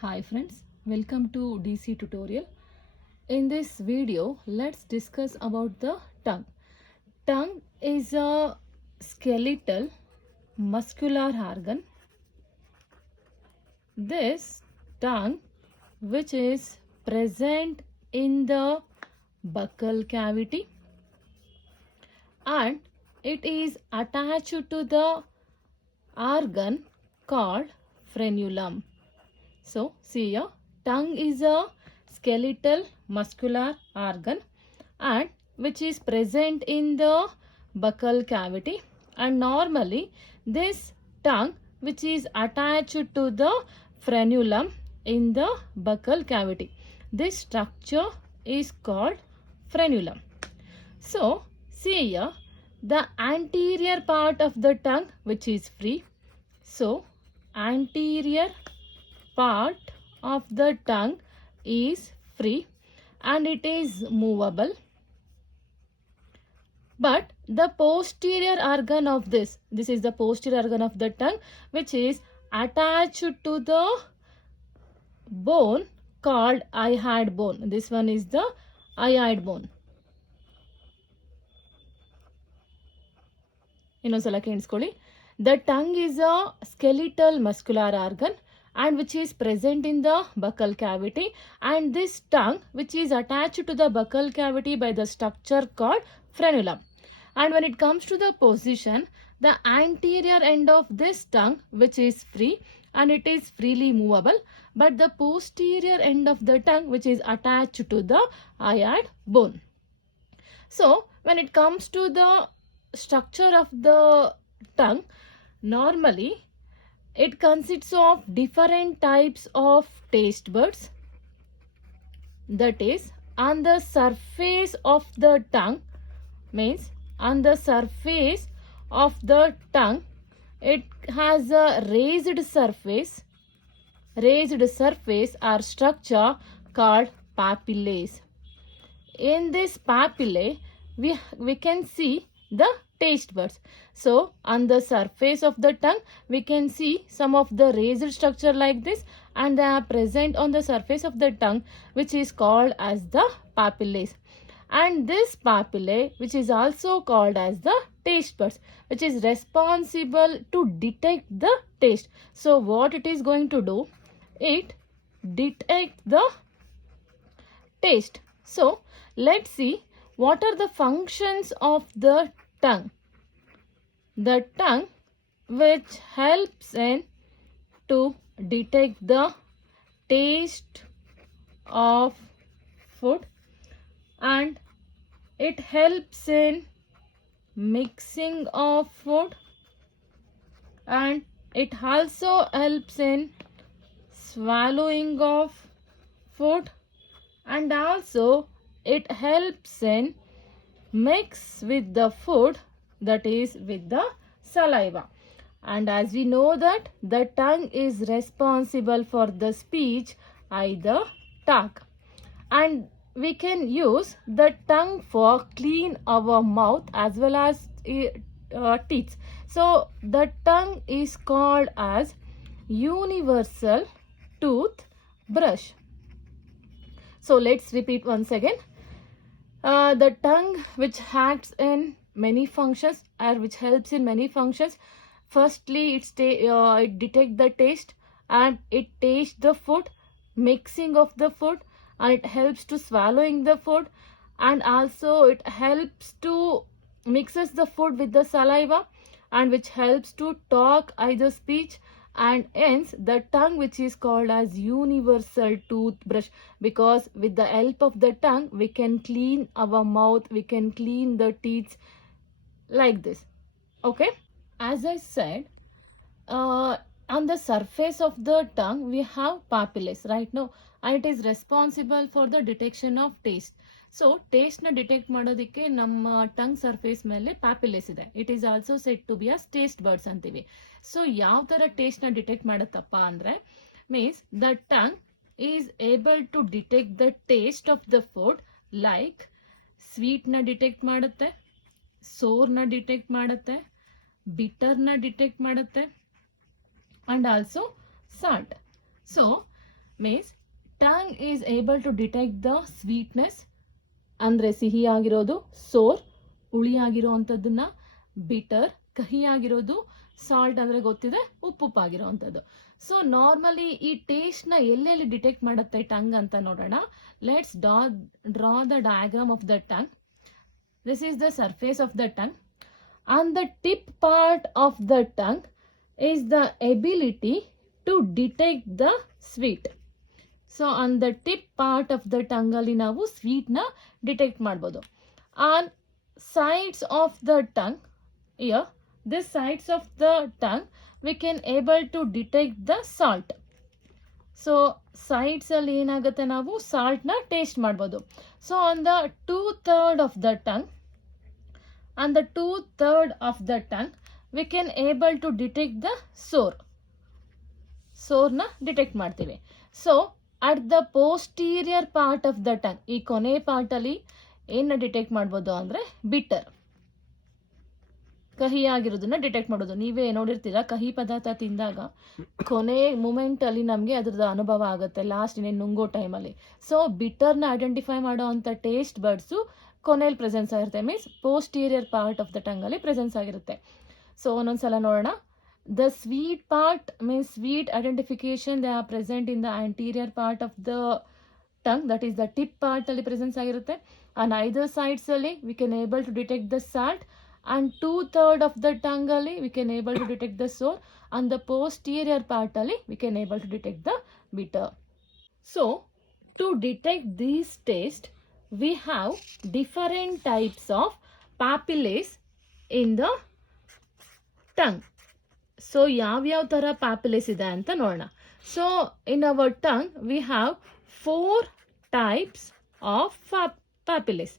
Hi friends, welcome to DC tutorial. In this video, let's discuss about the tongue. Tongue is a skeletal muscular organ. This tongue, which is present in the buccal cavity, and it is attached to the organ called frenulum. So, see here, tongue is a skeletal muscular organ and which is present in the buccal cavity, and normally this tongue which is attached to the frenulum in the buccal cavity. This structure is called frenulum. So, see here, the anterior part of the tongue which is free. So, anterior part of the tongue is free and it is movable, but the posterior organ of this is the posterior organ of the tongue which is attached to the bone called hyoid bone. This one is the hyoid bone. The tongue is a skeletal muscular organ and which is present in the buccal cavity, and this tongue which is attached to the buccal cavity by the structure called frenulum. And when it comes to the position, the anterior end of this tongue which is free and it is freely movable, but the posterior end of the tongue which is attached to the hyoid bone. So when it comes to the structure of the tongue, normally it consists of different types of taste buds. That is, on the surface of the tongue, means on the surface of the tongue, it has a raised surface or structure called papillae. In this papillae, we can see the taste buds. So, on the surface of the tongue, we can see some of the raised structure like this, and they are present on the surface of the tongue which is called as the papillae. And this papillae, which is also called as the taste buds, which is responsible to detect the taste. So, what it is going to do? It detects the taste. So, let's see what are the functions of the tongue. The tongue which helps in to detect the taste of food, and it helps in mixing of food, and it also helps in swallowing of food, and also it helps in mix with the food, that is with the saliva. And as we know that the tongue is responsible for the speech, either talk, and we can use the tongue for clean our mouth as well as teeth. So the tongue is called as universal tooth brush. So let's repeat once again. The tongue which acts in many functions or which helps in many functions. Firstly, it detects the taste and it tastes the food, mixing of the food, and it helps to swallowing the food, and also it helps to mixes the food with the saliva, and which helps to talk either speech, and hence the tongue which is called as universal toothbrush, because with the help of the tongue we can clean our mouth, we can clean the teeth like this. Okay, as I said, on the surface of the tongue we have papillae right now, and it is responsible for the detection of taste. So taste na detect ಮಾಡೋದಕ್ಕೆ ನಮ್ಮ tongue surface ಮೇಲೆ papillae ಇದೆ. It is also said to be as taste buds ಅಂತೀವಿ. So ಯಾವ ತರ taste ನ detect ಮಾಡುತ್ತಪ್ಪ ಅಂದ್ರೆ, means the tongue is able to detect the taste of the food, like sweet ನ ಡಿಟೆಕ್ಟ್ ಮಾಡುತ್ತೆ, ಸೋರ್ ನ ಡಿಟೆಕ್ಟ್ ಮಾಡುತ್ತೆ, ಬಿಟರ್ ನ ಡಿಟೆಕ್ಟ್ ಮಾಡುತ್ತೆ, and also salt. So means tongue is able to detect the sweetness ಅಂದರೆ ಸಿಹಿಯಾಗಿರೋದು, ಸೋರ್ ಹುಳಿಯಾಗಿರೋವಂಥದ್ದನ್ನ, bitter ಕಹಿಯಾಗಿರೋದು, salt ಅಂದರೆ ಗೊತ್ತಿದೆ ಉಪ್ಪುಪ್ಪಾಗಿರೋವಂಥದ್ದು. So normally ಈ ಟೇಸ್ಟ್ನ ಎಲ್ಲೆಲ್ಲಿ ಡಿಟೆಕ್ಟ್ ಮಾಡುತ್ತೆ ಟಂಗ್ ಅಂತ ನೋಡೋಣ. Let's draw the diagram of the tongue. This is the surface of the tongue. On the tip part of the tongue is the ability to detect the sweet. So on the tip part of the tongue ಅಲ್ಲಿ ನಾವು sweet ನ detect ಮಾಡಬಹುದು. On sides of the tongue, here this sides of the tongue we can able to detect the salt. So sides ಅಲ್ಲಿ ಏನಾಗುತ್ತೆ, ನಾವು salt ನ taste ಮಾಡಬಹುದು. So on the 2/3 of the tongue, on the 2/3 of the tongue we can able to detect the sour ನ detect ಮಾಡ್ತೀವಿ. So at the posterior part of the tongue, ಈ ಕೊನೆ part ಅಲ್ಲಿ ಏನ ಡಿಟೆಕ್ಟ್ ಮಾಡ್ಬೋದು ಅಂದ್ರೆ ಬಿಟರ್ ಕಹಿಯಾಗಿರೋದನ್ನ ಡಿಟೆಕ್ಟ್ ಮಾಡೋದು. ನೀವೇ ನೋಡಿರ್ತೀರಾ, ಕಹಿ ಪದಾರ್ಥ ತಿಂದಾಗ ಕೊನೆ ಮೂಮೆಂಟ್ ಅಲ್ಲಿ ನಮಗೆ ಅದ್ರದ್ದು ಅನುಭವ ಆಗುತ್ತೆ, ಲಾಸ್ಟ್ ಇನ್ನೇನು ನುಂಗೋ ಟೈಮಲ್ಲಿ. ಸೊ ಬಿಟರ್ನ ಐಡೆಂಟಿಫೈ ಮಾಡೋ ಅಂತ ಟೇಸ್ಟ್ ಬರ್ಡ್ಸು ಕೊನೆಯಲ್ಲಿ ಪ್ರೆಸೆನ್ಸ್ ಆಗಿರುತ್ತೆ, means posterior part of the tongue ಅಲ್ಲಿ ಪ್ರೆಸೆನ್ಸ್ ಆಗಿರುತ್ತೆ. ಸೊ ಒಂದೊಂದ್ಸಲ ನೋಡೋಣ. The sweet part means sweet identification, they are present in the anterior part of the tongue, that is the tip part ಅಲ್ಲಿ presence ಆಗಿರುತ್ತೆ. On either sides ಅಲ್ಲಿ we can able to detect the salt, and 2/3 of the tongue ಅಲ್ಲಿ we can able to detect the sour, and the posterior part ಅಲ್ಲಿ we can able to detect the bitter. So to detect these taste we have different types of papillae in the tongue. So ಯಾವ್ಯಾವ ಥರ papillae ಇದೆ ಅಂತ ನೋಡೋಣ. So in our tongue we have 4 types of papillae.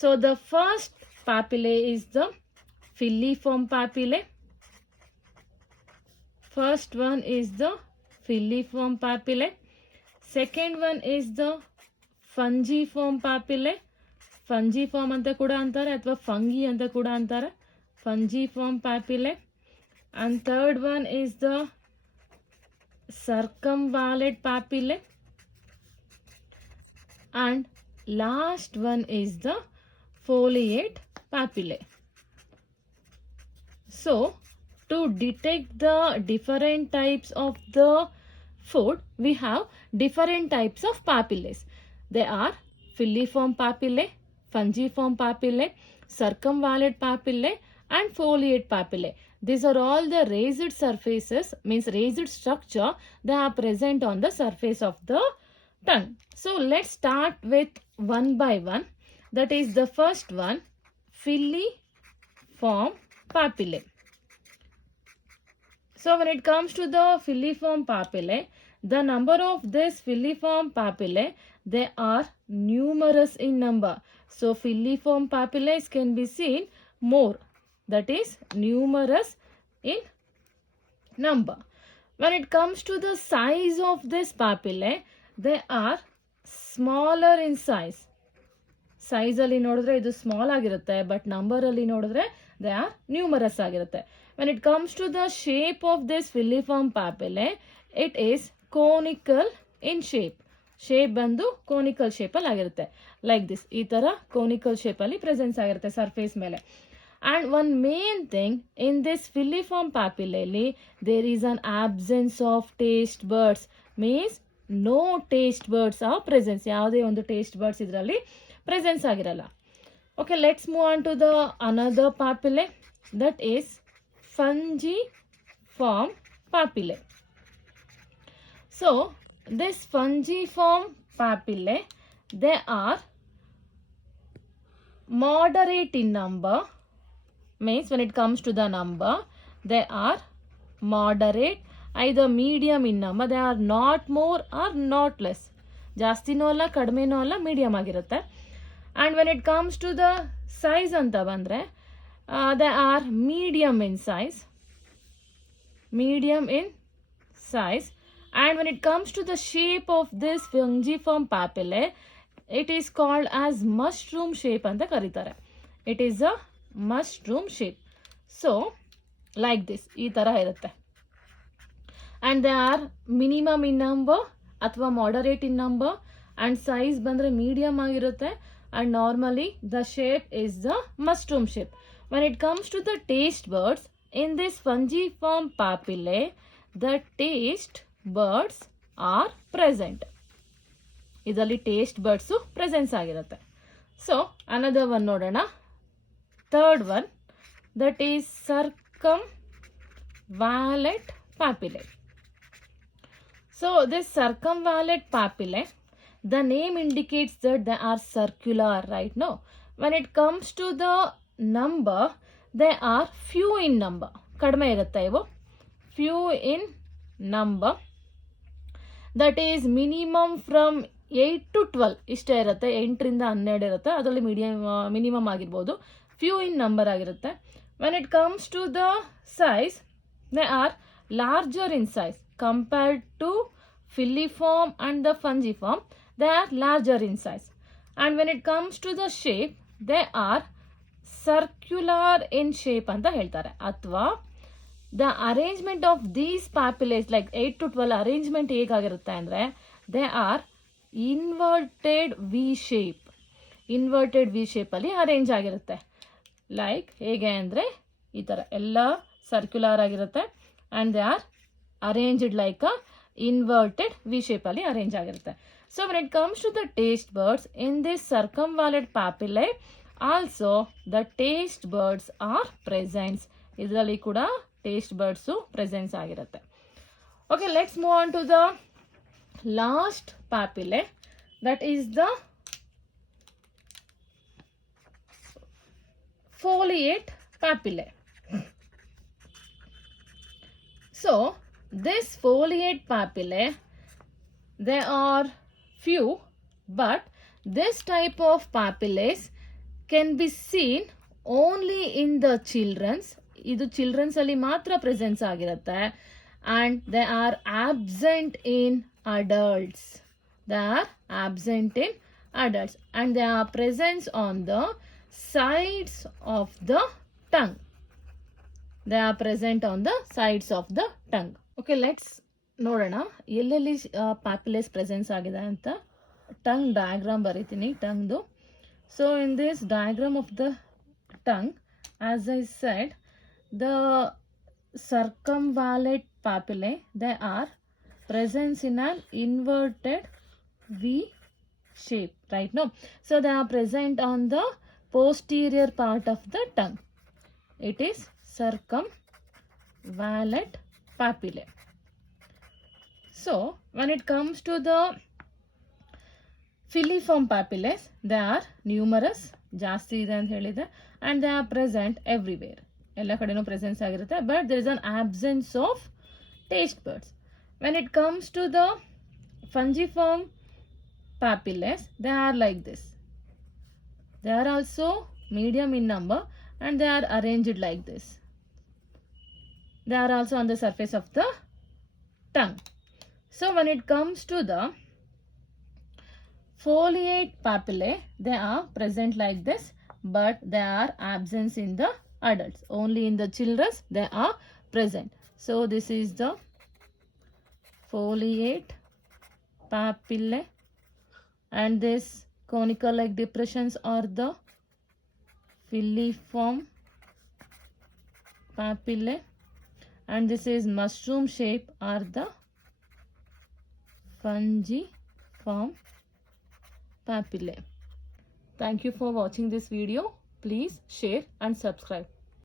So the first papillae is the filiform papillae. First one is the filiform papillae. Second one is the fungiform papillae. Fungiform ಅಂತ ಕೂಡ ಅಂತಾರೆ ಅಥವಾ fungi ಅಂತ ಕೂಡ ಅಂತಾರೆ, fungiform papillae. And third one is the circumvallate papillae, and last one is the foliate papillae. So to detect the different types of the food we have different types of papillae. They are filiform papillae, fungiform papillae, circumvallate papillae and foliate papillae. These are all the raised surfaces, means raised structure, they are present on the surface of the tongue. So let's start with one by one. That is the first one, filiform papillae. So when it comes to the filiform papillae, the number of this filiform papillae, they are numerous in number. So filiform papillae can be seen more, that is numerous in number. When it comes to the size of this papillae, they are smaller in size. Size ಅಲ್ಲಿ ನೋಡಿದ್ರೆ ಇದು small ಆಗಿರುತ್ತೆ, but number ಅಲ್ಲಿ ನೋಡಿದ್ರೆ they are numerous ಆಗಿರುತ್ತೆ. When it comes to the shape of this filiform papillae, it is conical in shape. Shape ಬಂದು conical shape ಅಲ್ಲಿ ಆಗಿರುತ್ತೆ, ಲೈಕ್ ದಿಸ್, ಈ ತರ ಕೋನಿಕಲ್ ಶೇಪ್ ಅಲ್ಲಿ ಪ್ರೆಸೆನ್ಸ್ ಆಗಿರುತ್ತೆ ಸರ್ಫೇಸ್ ಮೇಲೆ. And one main thing in this filiform papillae, there is an absence of taste buds, means no taste buds are present. ಯಾವುದೇ ಒಂದು taste buds ಇದರಲ್ಲಿ presence ಆಗಿರಲ್ಲ. Okay, let's move on to the another papillae, that is fungiform papillae. So this fungiform papillae, they are moderate in number, means when it comes to the number they are moderate, either medium in number, they are not more or not less, ಜಾಸ್ತಿನೂ ಅಲ್ಲ ಕಡಿಮೆನೂ ಅಲ್ಲ, medium ಆಗಿರುತ್ತೆ. And when it comes to the size ಅಂತ ಬಂದರೆ they are medium in size, and when it comes to the shape of this fungiform papillae, it is called as mushroom shape ಅಂತ ಕರೀತಾರೆ. It is a mushroom shape. So like this, ಈ ತರ ಇರುತ್ತೆ. And they are minimum in number ಅಥವಾ moderate in number and size ಬಂದರೆ medium ಆಗಿರುತ್ತೆ and normally the shape is the mushroom shape. When it comes to the taste buds, in this fungiform papillae, the taste buds are present. ಇದರಲ್ಲಿ taste buds presence ಆಗಿರುತ್ತೆ. So another one ನೋಡೋಣ. Third one, that is circumvallate papillae. So this circumvallate papillae, the name indicates that they are circular, right? No. When it comes to the number, they are few in number. ಕಡಿಮೆ ಇರುತ್ತೆ ಇವು. Few in number. That is minimum from 8 to 12 ಇಷ್ಟೇ ಇರುತ್ತೆ. 8ರಿಂದ 12 ಇರುತ್ತೆ. ಅದರಲ್ಲಿ minimum ಆಗಿರ್ಬೋದು. Few in number ಆಗಿರುತ್ತೆ. When it comes to the size, they are larger in size compared to filiform and the fungiform. They are larger in size. And when it comes to the shape, they are circular in shape ಅಂತ ಹೇಳ್ತಾರೆ. ಅಥವಾ the arrangement of these papillae, like 8 to 12 arrangement ಹೇಗಾಗಿರುತ್ತೆ ಅಂದರೆ, they are inverted V shape. Inverted V ಶೇಪಲ್ಲಿ arrange ಆಗಿರುತ್ತೆ. Like ಹೇಗೆ ಅಂದರೆ ಈ ಥರ ಎಲ್ಲ ಸರ್ಕ್ಯುಲರ್ ಆಗಿರುತ್ತೆ and they are arranged like a inverted V ಶೇಪಲ್ಲಿ ಅರೇಂಜ್ ಆಗಿರುತ್ತೆ. So when it comes to the taste buds in this circumvallate papillae, also the taste buds are presents. ಇದರಲ್ಲಿ ಕೂಡ ಟೇಸ್ಟ್ ಬರ್ಡ್ಸು ಪ್ರೆಸೆನ್ಸ್ ಆಗಿರುತ್ತೆ. Okay, let's move on to the last papillae, that is the foliate papillae. So this foliate papillae, they are few, but this type of papillae can be seen only in the children's. ಇದು children's ಅಲ್ಲಿ ಮಾತ್ರ presence ಆಗಿರುತ್ತೆ. And they are absent in adults. They are absent in adults and they are presence on the sides of the tongue. They are present on the sides of the tongue. Okay, let's ನೋಡೋಣ ಎಲ್ಲೆಲ್ಲಿ papillae presence ಆಗಿದೆ ಅಂತ. Tongue diagram ಬರೀತೀನಿ, ಟಂಗ್ದು. So in this diagram of the tongue, as I said, the circumvallate papillae, they are present in an inverted V shape, right? No, so they are present on the posterior part of the tongue. It is circumvallate papillae. So when it comes to the filiform papillae, they are numerous, ಜಾಸ್ತಿ ಇದೆ ಅಂತ ಹೇಳಿದೆ, and they are present everywhere. ಎಲ್ಲ ಕಡೆನೂ presence ಆಗಿರುತ್ತೆ. But there is an absence of taste buds. When it comes to the fungiform papillae, they are like this. They are also medium in number and they are arranged like this. They are also on the surface of the tongue. So when it comes to the foliate papillae, they are present like this, but they are absent in the adults. Only in the children they are present. So this is the foliate papillae, and this conical like depressions are the filiform papillae, and this is mushroom shape are the fungiform papillae. Thank you for watching this video. Please share and subscribe.